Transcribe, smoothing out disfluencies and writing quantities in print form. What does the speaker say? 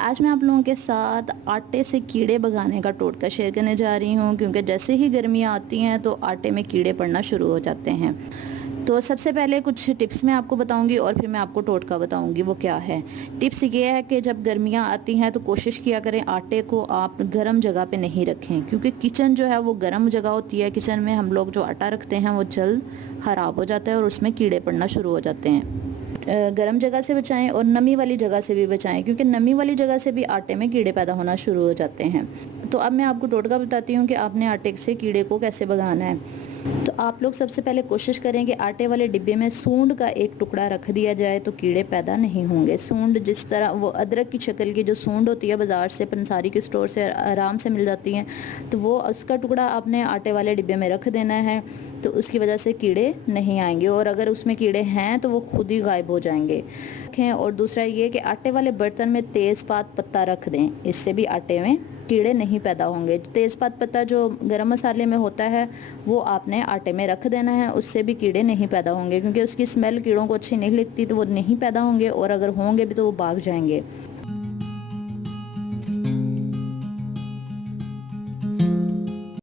آج میں آپ لوگوں کے ساتھ آٹے سے کیڑے بھگانے کا ٹوٹکا شیئر کرنے جا رہی ہوں، کیونکہ جیسے ہی گرمیاں آتی ہیں تو آٹے میں کیڑے پڑنا شروع ہو جاتے ہیں۔ تو سب سے پہلے کچھ ٹپس میں آپ کو بتاؤں گی اور پھر میں آپ کو ٹوٹکا بتاؤں گی وہ کیا ہے۔ ٹپس یہ ہے کہ جب گرمیاں آتی ہیں تو کوشش کیا کریں آٹے کو آپ گرم جگہ پہ نہیں رکھیں، کیونکہ کچن جو ہے وہ گرم جگہ ہوتی ہے۔ کچن میں ہم لوگ جو آٹا رکھتے ہیں وہ جلد خراب ہو جاتا ہے اور اس میں کیڑے پڑنا شروع ہو جاتے ہیں۔ گرم جگہ سے بچائیں اور نمی والی جگہ سے بھی بچائیں، کیونکہ نمی والی جگہ سے بھی آٹے میں کیڑے پیدا ہونا شروع ہو جاتے ہیں۔ تو اب میں آپ کو ٹوٹکا بتاتی ہوں کہ آپ نے آٹے سے کیڑے کو کیسے بھگانا ہے۔ تو آپ لوگ سب سے پہلے کوشش کریں کہ آٹے والے ڈبے میں سونڈ کا ایک ٹکڑا رکھ دیا جائے تو کیڑے پیدا نہیں ہوں گے۔ سونڈ جس طرح وہ ادرک کی شکل کی جو سونڈ ہوتی ہے بازار سے پنساری کے سٹور سے آرام سے مل جاتی ہیں، تو وہ اس کا ٹکڑا آپ نے آٹے والے ڈبے میں رکھ دینا ہے، تو اس کی وجہ سے کیڑے نہیں آئیں گے، اور اگر اس میں کیڑے ہیں تو وہ خود ہی غائب ہو جائیں گے۔ اور دوسرا یہ کہ آٹے والے برتن میں تیز پات پتہ رکھ دیں، اس سے بھی آٹے میں کیڑے نہیں پیدا ہوں گے۔ تیز پات پتہ جو گرم مسالے میں ہوتا ہے وہ آپ نے آٹے میں رکھ دینا ہے، اس سے بھی کیڑے نہیں پیدا ہوں گے، کیونکہ اس کی اسمیل کیڑوں کو اچھی نہیں لگتی، تو وہ نہیں پیدا ہوں گے، اور اگر ہوں گے بھی تو وہ بھاگ جائیں گے۔